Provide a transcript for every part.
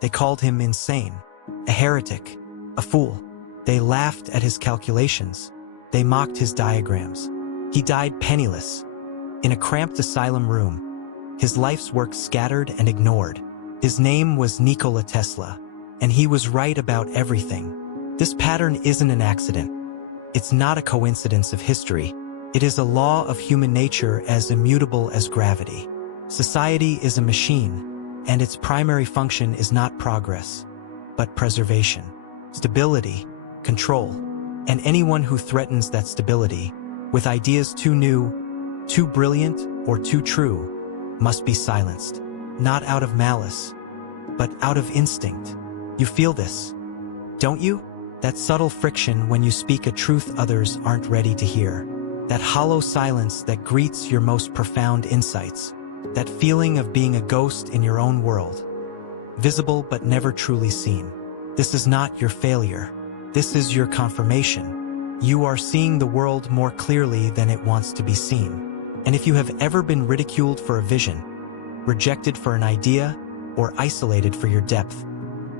They called him insane, a heretic, a fool. They laughed at his calculations. They mocked his diagrams. He died penniless, in a cramped asylum room, his life's work scattered and ignored. His name was Nikola Tesla, and he was right about everything. This pattern isn't an accident. It's not a coincidence of history. It is a law of human nature as immutable as gravity. Society is a machine, and its primary function is not progress, but preservation, stability, control. And anyone who threatens that stability, with ideas too new, too brilliant, or too true, must be silenced. Not out of malice, but out of instinct. You feel this, don't you? That subtle friction when you speak a truth others aren't ready to hear. That hollow silence that greets your most profound insights. That feeling of being a ghost in your own world. Visible but never truly seen. This is not your failure. This is your confirmation. You are seeing the world more clearly than it wants to be seen. And if you have ever been ridiculed for a vision, rejected for an idea, or isolated for your depth,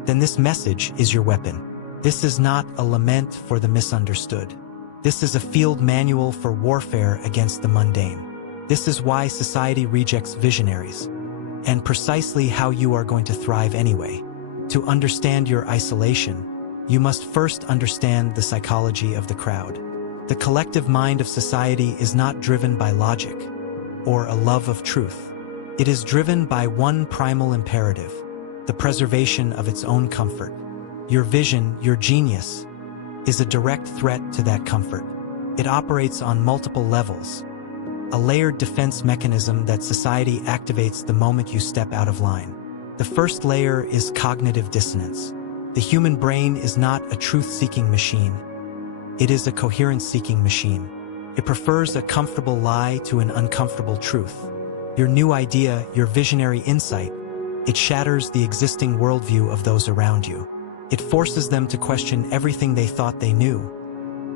then this message is your weapon. This is not a lament for the misunderstood. This is a field manual for warfare against the mundane. This is why society rejects visionaries, and precisely how you are going to thrive anyway. To understand your isolation, you must first understand the psychology of the crowd. The collective mind of society is not driven by logic or a love of truth. It is driven by one primal imperative, the preservation of its own comfort. Your vision, your genius, is a direct threat to that comfort. It operates on multiple levels, a layered defense mechanism that society activates the moment you step out of line. The first layer is cognitive dissonance. The human brain is not a truth-seeking machine. It is a coherence-seeking machine. It prefers a comfortable lie to an uncomfortable truth. Your new idea, your visionary insight, it shatters the existing worldview of those around you. It forces them to question everything they thought they knew,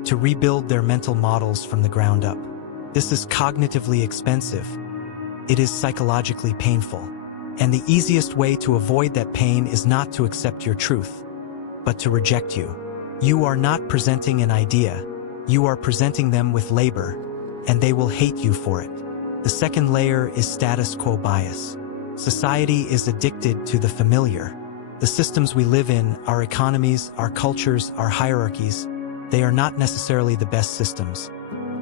to rebuild their mental models from the ground up. This is cognitively expensive. It is psychologically painful. And the easiest way to avoid that pain is not to accept your truth, but to reject you. You are not presenting an idea. You are presenting them with labor, and they will hate you for it. The second layer is status quo bias. Society is addicted to the familiar. The systems we live in, our economies, our cultures, our hierarchies, they are not necessarily the best systems.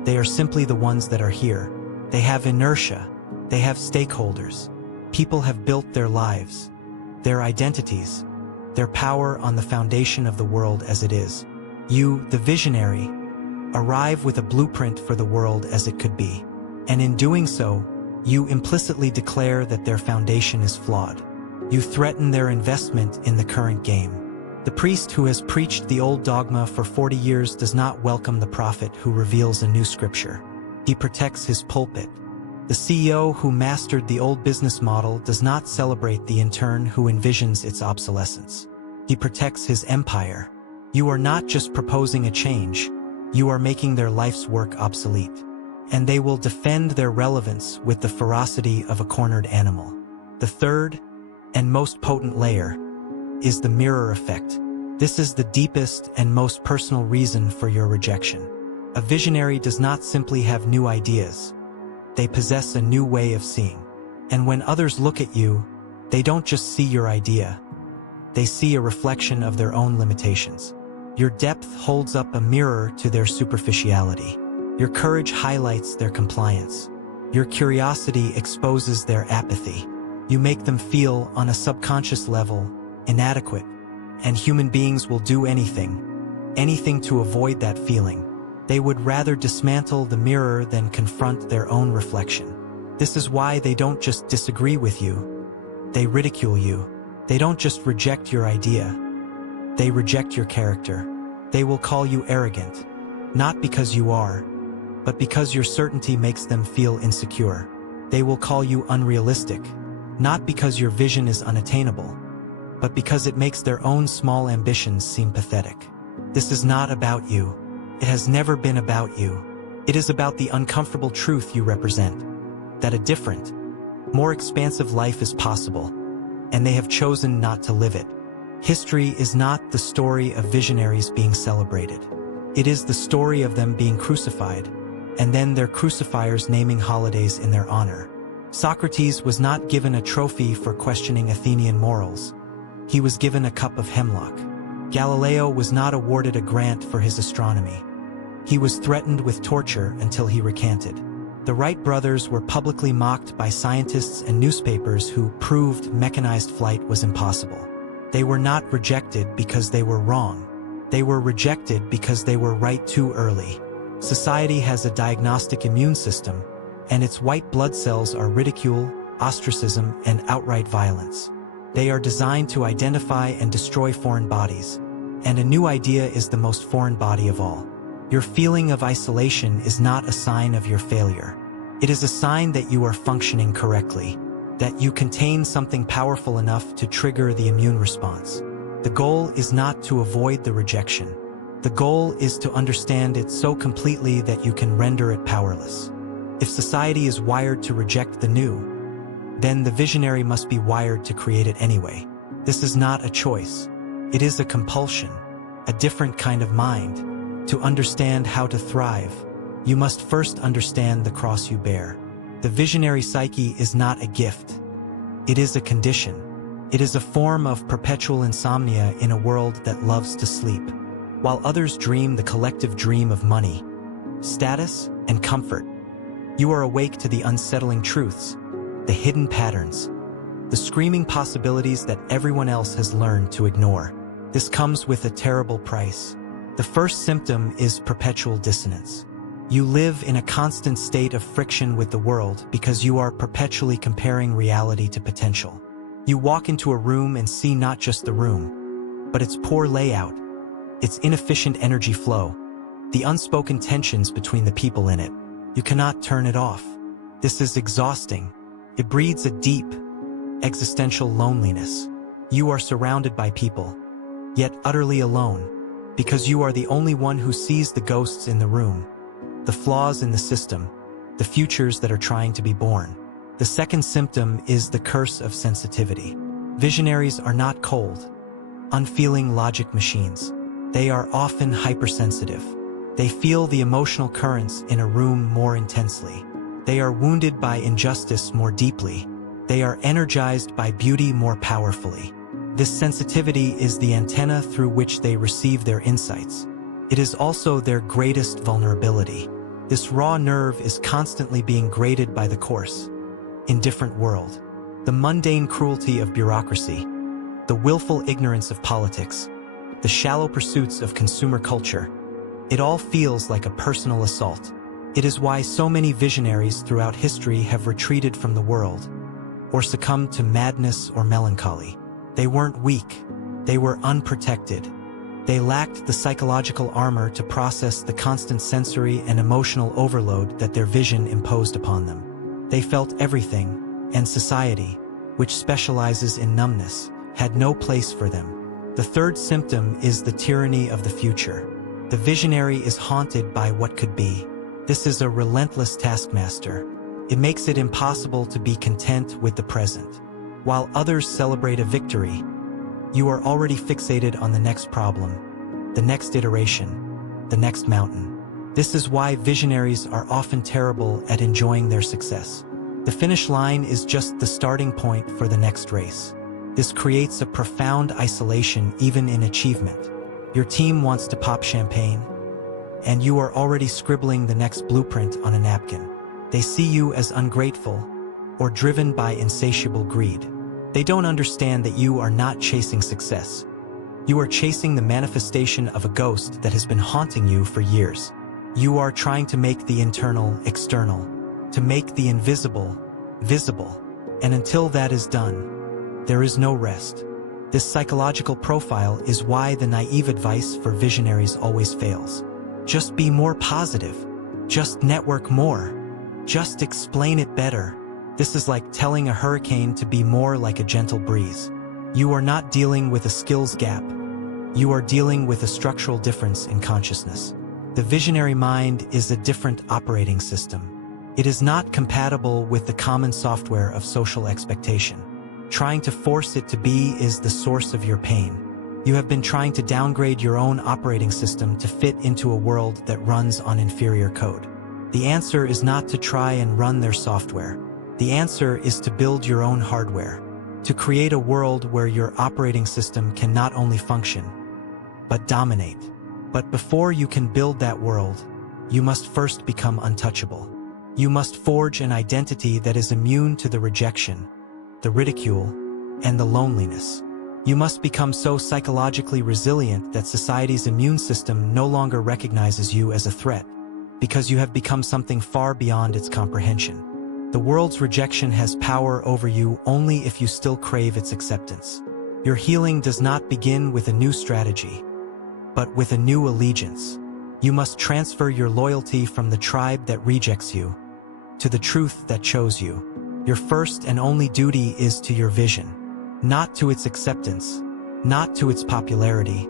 They are simply the ones that are here. They have inertia. They have stakeholders. People have built their lives, their identities, their power on the foundation of the world as it is. You, the visionary, arrive with a blueprint for the world as it could be. And in doing so, you implicitly declare that their foundation is flawed. You threaten their investment in the current game. The priest who has preached the old dogma for 40 years does not welcome the prophet who reveals a new scripture. He protects his pulpit. The CEO who mastered the old business model does not celebrate the intern who envisions its obsolescence. He protects his empire. You are not just proposing a change, you are making their life's work obsolete. And they will defend their relevance with the ferocity of a cornered animal. The third, and most potent layer, is the mirror effect. This is the deepest and most personal reason for your rejection. A visionary does not simply have new ideas. They possess a new way of seeing. And when others look at you, they don't just see your idea. They see a reflection of their own limitations. Your depth holds up a mirror to their superficiality. Your courage highlights their compliance. Your curiosity exposes their apathy. You make them feel, on a subconscious level, inadequate. And human beings will do anything to avoid that feeling. They would rather dismantle the mirror than confront their own reflection. This is why they don't just disagree with you. They ridicule you. They don't just reject your idea. They reject your character. They will call you arrogant, not because you are, but because your certainty makes them feel insecure. They will call you unrealistic, not because your vision is unattainable, but because it makes their own small ambitions seem pathetic. This is not about you. It has never been about you. It is about the uncomfortable truth you represent, that a different, more expansive life is possible, and they have chosen not to live it. History is not the story of visionaries being celebrated. It is the story of them being crucified, and then their crucifiers naming holidays in their honor. Socrates was not given a trophy for questioning Athenian morals. He was given a cup of hemlock. Galileo was not awarded a grant for his astronomy. He was threatened with torture until he recanted. The Wright brothers were publicly mocked by scientists and newspapers who proved mechanized flight was impossible. They were not rejected because they were wrong. They were rejected because they were right too early. Society has a diagnostic immune system, and its white blood cells are ridicule, ostracism, and outright violence. They are designed to identify and destroy foreign bodies, and a new idea is the most foreign body of all. Your feeling of isolation is not a sign of your failure. It is a sign that you are functioning correctly, that you contain something powerful enough to trigger the immune response. The goal is not to avoid the rejection. The goal is to understand it so completely that you can render it powerless. If society is wired to reject the new, then the visionary must be wired to create it anyway. This is not a choice. It is a compulsion, a different kind of mind. To understand how to thrive, you must first understand the cross you bear. The visionary psyche is not a gift. It is a condition. It is a form of perpetual insomnia in a world that loves to sleep. While others dream the collective dream of money, status, and comfort, you are awake to the unsettling truths, the hidden patterns, the screaming possibilities that everyone else has learned to ignore. This comes with a terrible price. The first symptom is perpetual dissonance. You live in a constant state of friction with the world because you are perpetually comparing reality to potential. You walk into a room and see not just the room, but its poor layout, its inefficient energy flow, the unspoken tensions between the people in it. You cannot turn it off. This is exhausting. It breeds a deep, existential loneliness. You are surrounded by people, yet utterly alone, because you are the only one who sees the ghosts in the room, the flaws in the system, the futures that are trying to be born. The second symptom is the curse of sensitivity. Visionaries are not cold, unfeeling logic machines. They are often hypersensitive. They feel the emotional currents in a room more intensely. They are wounded by injustice more deeply. They are energized by beauty more powerfully. This sensitivity is the antenna through which they receive their insights. It is also their greatest vulnerability. This raw nerve is constantly being grated by the coarse, indifferent world. The mundane cruelty of bureaucracy, the willful ignorance of politics, the shallow pursuits of consumer culture. It all feels like a personal assault. It is why so many visionaries throughout history have retreated from the world, or succumbed to madness or melancholy. They weren't weak. They were unprotected. They lacked the psychological armor to process the constant sensory and emotional overload that their vision imposed upon them. They felt everything, and society, which specializes in numbness, had no place for them. The third symptom is the tyranny of the future. The visionary is haunted by what could be. This is a relentless taskmaster. It makes it impossible to be content with the present. While others celebrate a victory, you are already fixated on the next problem, the next iteration, the next mountain. This is why visionaries are often terrible at enjoying their success. The finish line is just the starting point for the next race. This creates a profound isolation even in achievement. Your team wants to pop champagne, and you are already scribbling the next blueprint on a napkin. They see you as ungrateful or driven by insatiable greed. They don't understand that you are not chasing success. You are chasing the manifestation of a ghost that has been haunting you for years. You are trying to make the internal external, to make the invisible visible. And until that is done, there is no rest. This psychological profile is why the naive advice for visionaries always fails. Just be more positive. Just network more. Just explain it better. This is like telling a hurricane to be more like a gentle breeze. You are not dealing with a skills gap. You are dealing with a structural difference in consciousness. The visionary mind is a different operating system. It is not compatible with the common software of social expectation. Trying to force it to be is the source of your pain. You have been trying to downgrade your own operating system to fit into a world that runs on inferior code. The answer is not to try and run their software. The answer is to build your own hardware, to create a world where your operating system can not only function, but dominate. But before you can build that world, you must first become untouchable. You must forge an identity that is immune to the rejection, the ridicule, and the loneliness. You must become so psychologically resilient that society's immune system no longer recognizes you as a threat, because you have become something far beyond its comprehension. The world's rejection has power over you only if you still crave its acceptance. Your healing does not begin with a new strategy, but with a new allegiance. You must transfer your loyalty from the tribe that rejects you to the truth that chose you. Your first and only duty is to your vision. Not to its acceptance, not to its popularity,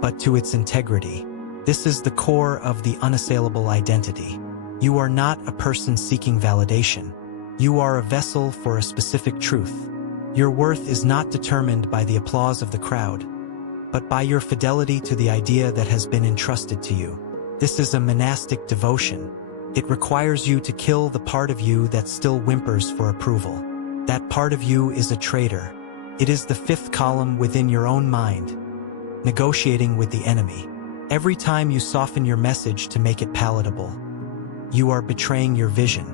but to its integrity. This is the core of the unassailable identity. You are not a person seeking validation. You are a vessel for a specific truth. Your worth is not determined by the applause of the crowd, but by your fidelity to the idea that has been entrusted to you. This is a monastic devotion. It requires you to kill the part of you that still whimpers for approval. That part of you is a traitor. It is the fifth column within your own mind, negotiating with the enemy. Every time you soften your message to make it palatable, you are betraying your vision.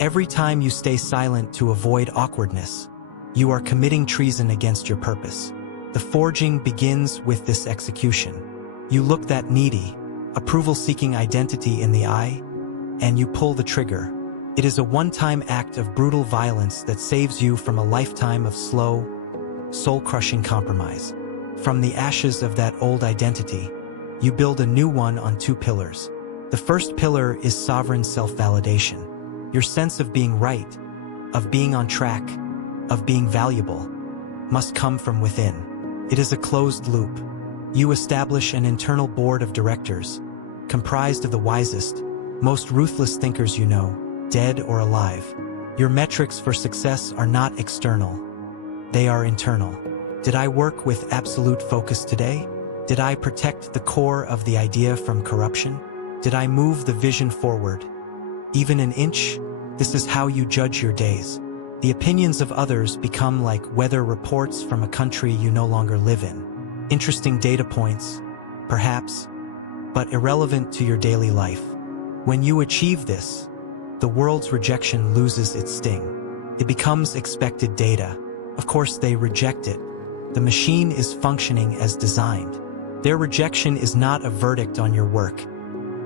Every time you stay silent to avoid awkwardness, you are committing treason against your purpose. The forging begins with this execution. You look that needy, approval-seeking identity in the eye, and you pull the trigger. It is a one-time act of brutal violence that saves you from a lifetime of slow, soul-crushing compromise. From the ashes of that old identity, you build a new one on two pillars. The first pillar is sovereign self-validation. Your sense of being right, of being on track, of being valuable, must come from within. It is a closed loop. You establish an internal board of directors, comprised of the wisest, most ruthless thinkers you know, dead or alive. Your metrics for success are not external. They are internal. Did I work with absolute focus today? Did I protect the core of the idea from corruption? Did I move the vision forward? Even an inch? This is how you judge your days. The opinions of others become like weather reports from a country you no longer live in. Interesting data points, perhaps, but irrelevant to your daily life. When you achieve this, the world's rejection loses its sting. It becomes expected data. Of course, they reject it. The machine is functioning as designed. Their rejection is not a verdict on your work.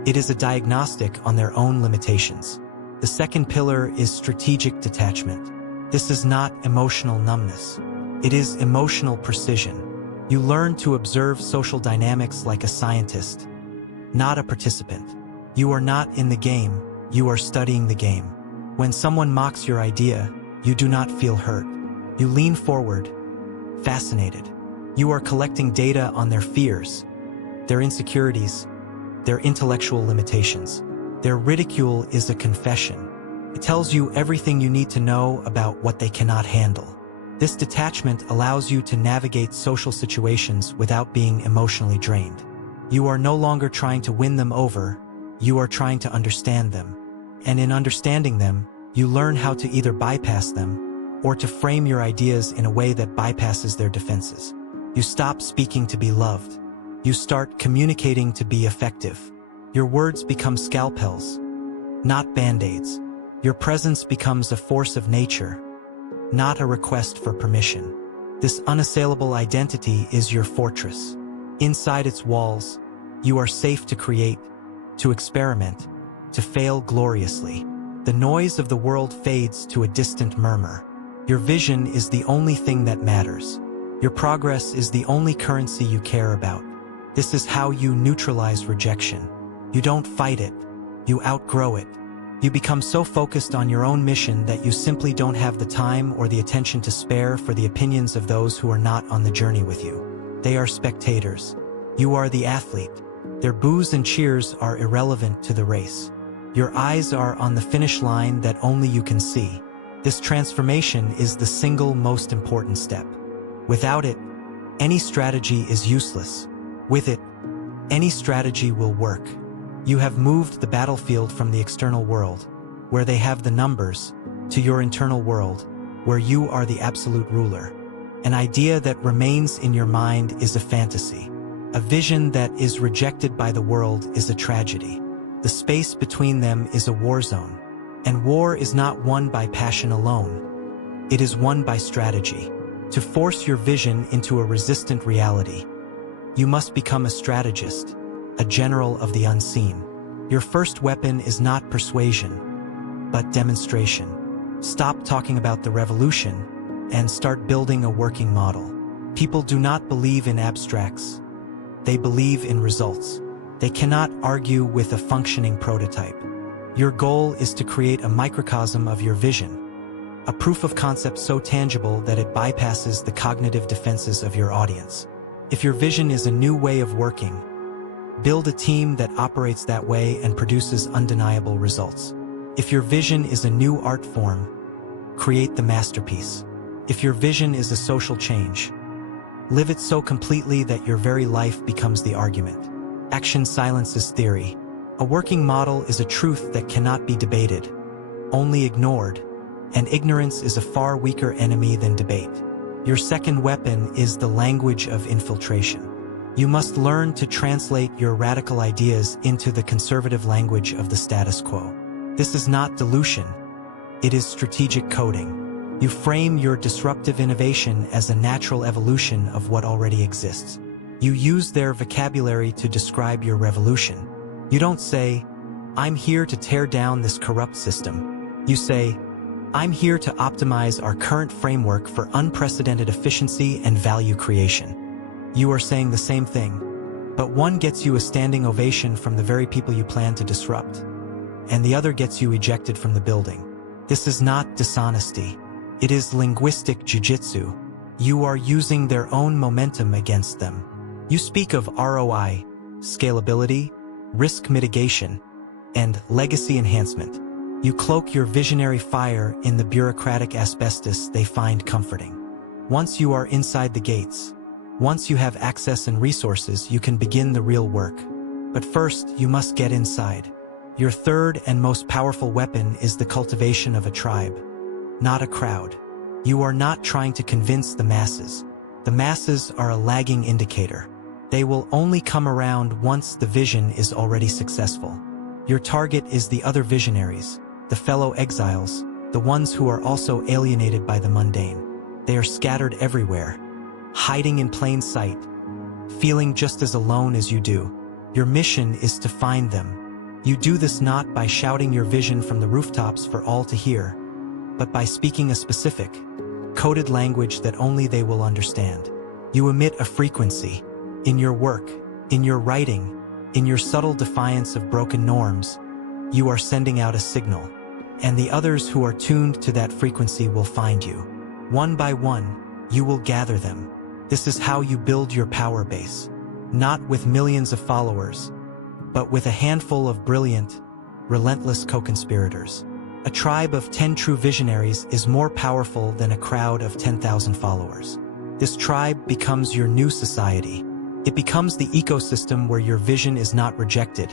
It is a diagnostic on their own limitations. The second pillar is strategic detachment. This is not emotional numbness. It is emotional precision. You learn to observe social dynamics like a scientist, not a participant. You are not in the game, you are studying the game. When someone mocks your idea, you do not feel hurt. You lean forward, fascinated. You are collecting data on their fears, their insecurities, their intellectual limitations. Their ridicule is a confession. It tells you everything you need to know about what they cannot handle. This detachment allows you to navigate social situations without being emotionally drained. You are no longer trying to win them over, you are trying to understand them. And in understanding them, you learn how to either bypass them or to frame your ideas in a way that bypasses their defenses. You stop speaking to be loved. You start communicating to be effective. Your words become scalpels, not band-aids. Your presence becomes a force of nature, not a request for permission. This unassailable identity is your fortress. Inside its walls, you are safe to create, to experiment, to fail gloriously. The noise of the world fades to a distant murmur. Your vision is the only thing that matters. Your progress is the only currency you care about. This is how you neutralize rejection. You don't fight it, you outgrow it. You become so focused on your own mission that you simply don't have the time or the attention to spare for the opinions of those who are not on the journey with you. They are spectators. You are the athlete. Their boos and cheers are irrelevant to the race. Your eyes are on the finish line that only you can see. This transformation is the single most important step. Without it, any strategy is useless. With it, any strategy will work. You have moved the battlefield from the external world, where they have the numbers, to your internal world, where you are the absolute ruler. An idea that remains in your mind is a fantasy. A vision that is rejected by the world is a tragedy. The space between them is a war zone. And war is not won by passion alone. It is won by strategy. To force your vision into a resistant reality, you must become a strategist, a general of the unseen. Your first weapon is not persuasion, but demonstration. Stop talking about the revolution and start building a working model. People do not believe in abstracts. They believe in results. They cannot argue with a functioning prototype. Your goal is to create a microcosm of your vision, a proof of concept so tangible that it bypasses the cognitive defenses of your audience. If your vision is a new way of working, build a team that operates that way and produces undeniable results. If your vision is a new art form, create the masterpiece. If your vision is a social change, live it so completely that your very life becomes the argument. Action silences theory. A working model is a truth that cannot be debated, only ignored, and ignorance is a far weaker enemy than debate. Your second weapon is the language of infiltration. You must learn to translate your radical ideas into the conservative language of the status quo. This is not dilution, it is strategic coding. You frame your disruptive innovation as a natural evolution of what already exists. You use their vocabulary to describe your revolution. You don't say, "I'm here to tear down this corrupt system." You say, "I'm here to optimize our current framework for unprecedented efficiency and value creation." You are saying the same thing, but one gets you a standing ovation from the very people you plan to disrupt, and the other gets you ejected from the building. This is not dishonesty. It is linguistic jujitsu. You are using their own momentum against them. You speak of ROI, scalability, risk mitigation, and legacy enhancement. You cloak your visionary fire in the bureaucratic asbestos they find comforting. Once you are inside the gates, once you have access and resources, you can begin the real work. But first, you must get inside. Your third and most powerful weapon is the cultivation of a tribe, not a crowd. You are not trying to convince the masses. The masses are a lagging indicator. They will only come around once the vision is already successful. Your target is the other visionaries, the fellow exiles, the ones who are also alienated by the mundane. They are scattered everywhere, hiding in plain sight, feeling just as alone as you do. Your mission is to find them. You do this not by shouting your vision from the rooftops for all to hear, but by speaking a specific, coded language that only they will understand. You emit a frequency. In your work, in your writing, in your subtle defiance of broken norms, you are sending out a signal, and the others who are tuned to that frequency will find you. One by one, you will gather them. This is how you build your power base, not with millions of followers, but with a handful of brilliant, relentless co-conspirators. A tribe of 10 true visionaries is more powerful than a crowd of 10,000 followers. This tribe becomes your new society. It becomes the ecosystem where your vision is not rejected,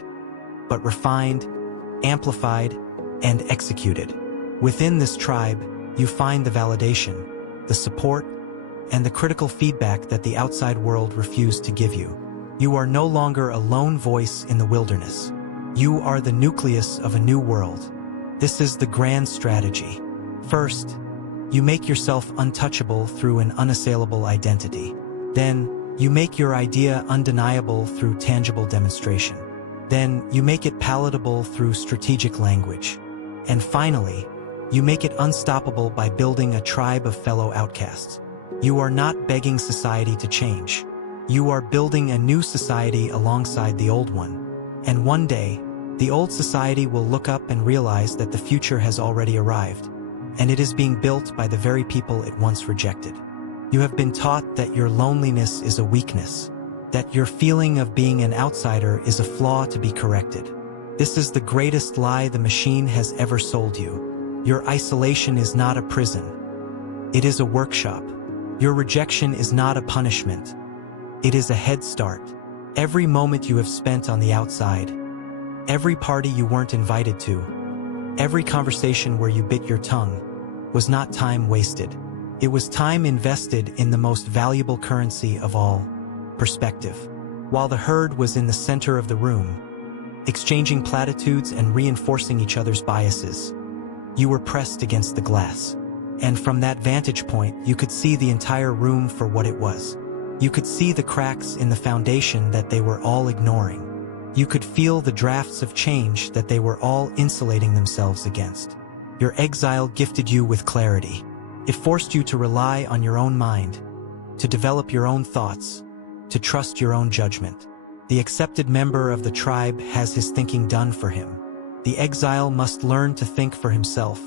but refined, amplified, and executed. Within this tribe, you find the validation, the support, and the critical feedback that the outside world refused to give you. You are no longer a lone voice in the wilderness. You are the nucleus of a new world. This is the grand strategy. First, you make yourself untouchable through an unassailable identity. Then, you make your idea undeniable through tangible demonstration. Then, you make it palatable through strategic language. And finally, you make it unstoppable by building a tribe of fellow outcasts. You are not begging society to change. You are building a new society alongside the old one. And one day, the old society will look up and realize that the future has already arrived, and it is being built by the very people it once rejected. You have been taught that your loneliness is a weakness, that your feeling of being an outsider is a flaw to be corrected. This is the greatest lie the machine has ever sold you. Your isolation is not a prison. It is a workshop. Your rejection is not a punishment. It is a head start. Every moment you have spent on the outside, every party you weren't invited to, every conversation where you bit your tongue, was not time wasted. It was time invested in the most valuable currency of all, perspective. While the herd was in the center of the room, exchanging platitudes and reinforcing each other's biases, you were pressed against the glass. And from that vantage point, you could see the entire room for what it was. You could see the cracks in the foundation that they were all ignoring. You could feel the drafts of change that they were all insulating themselves against. Your exile gifted you with clarity. It forced you to rely on your own mind, to develop your own thoughts, to trust your own judgment. The accepted member of the tribe has his thinking done for him. The exile must learn to think for himself,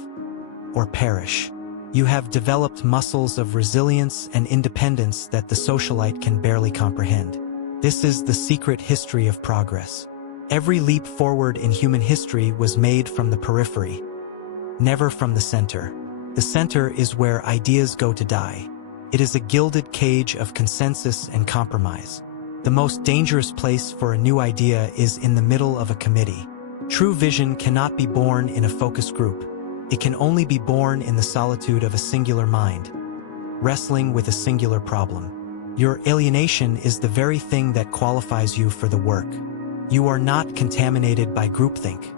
or perish. You have developed muscles of resilience and independence that the socialite can barely comprehend. This is the secret history of progress. Every leap forward in human history was made from the periphery, never from the center. The center is where ideas go to die. It is a gilded cage of consensus and compromise. The most dangerous place for a new idea is in the middle of a committee. True vision cannot be born in a focus group. It can only be born in the solitude of a singular mind, wrestling with a singular problem. Your alienation is the very thing that qualifies you for the work. You are not contaminated by groupthink.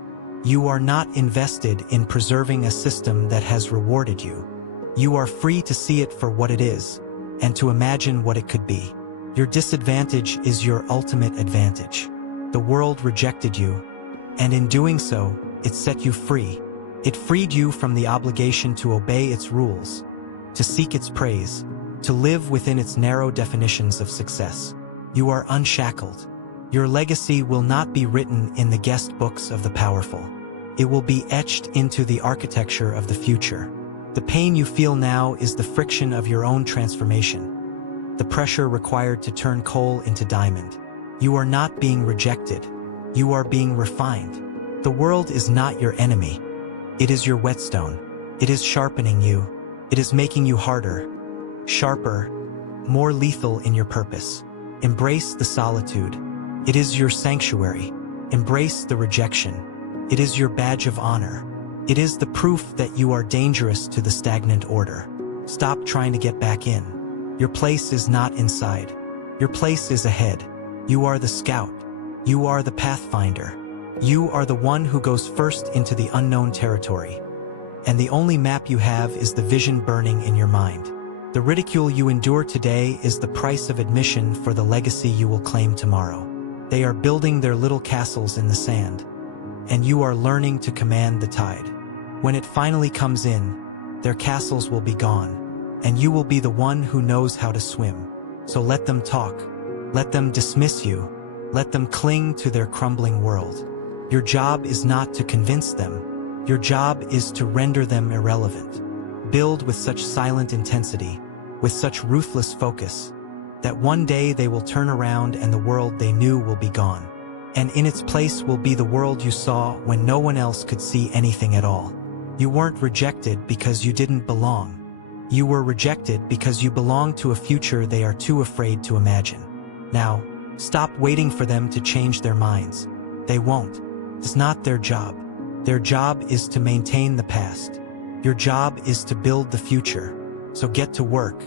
You are not invested in preserving a system that has rewarded you. You are free to see it for what it is, and to imagine what it could be. Your disadvantage is your ultimate advantage. The world rejected you, and in doing so, it set you free. It freed you from the obligation to obey its rules, to seek its praise, to live within its narrow definitions of success. You are unshackled. Your legacy will not be written in the guest books of the powerful. It will be etched into the architecture of the future. The pain you feel now is the friction of your own transformation, the pressure required to turn coal into diamond. You are not being rejected. You are being refined. The world is not your enemy. It is your whetstone. It is sharpening you. It is making you harder, sharper, more lethal in your purpose. Embrace the solitude. It is your sanctuary. Embrace the rejection. It is your badge of honor. It is the proof that you are dangerous to the stagnant order. Stop trying to get back in. Your place is not inside. Your place is ahead. You are the scout. You are the pathfinder. You are the one who goes first into the unknown territory. And the only map you have is the vision burning in your mind. The ridicule you endure today is the price of admission for the legacy you will claim tomorrow. They are building their little castles in the sand, and you are learning to command the tide. When it finally comes in, their castles will be gone, and you will be the one who knows how to swim. So let them talk. Let them dismiss you. Let them cling to their crumbling world. Your job is not to convince them. Your job is to render them irrelevant. Build with such silent intensity, with such ruthless focus, that one day they will turn around and the world they knew will be gone. And in its place will be the world you saw when no one else could see anything at all. You weren't rejected because you didn't belong. You were rejected because you belong to a future they are too afraid to imagine. Now, stop waiting for them to change their minds. They won't. It's not their job. Their job is to maintain the past. Your job is to build the future. So get to work.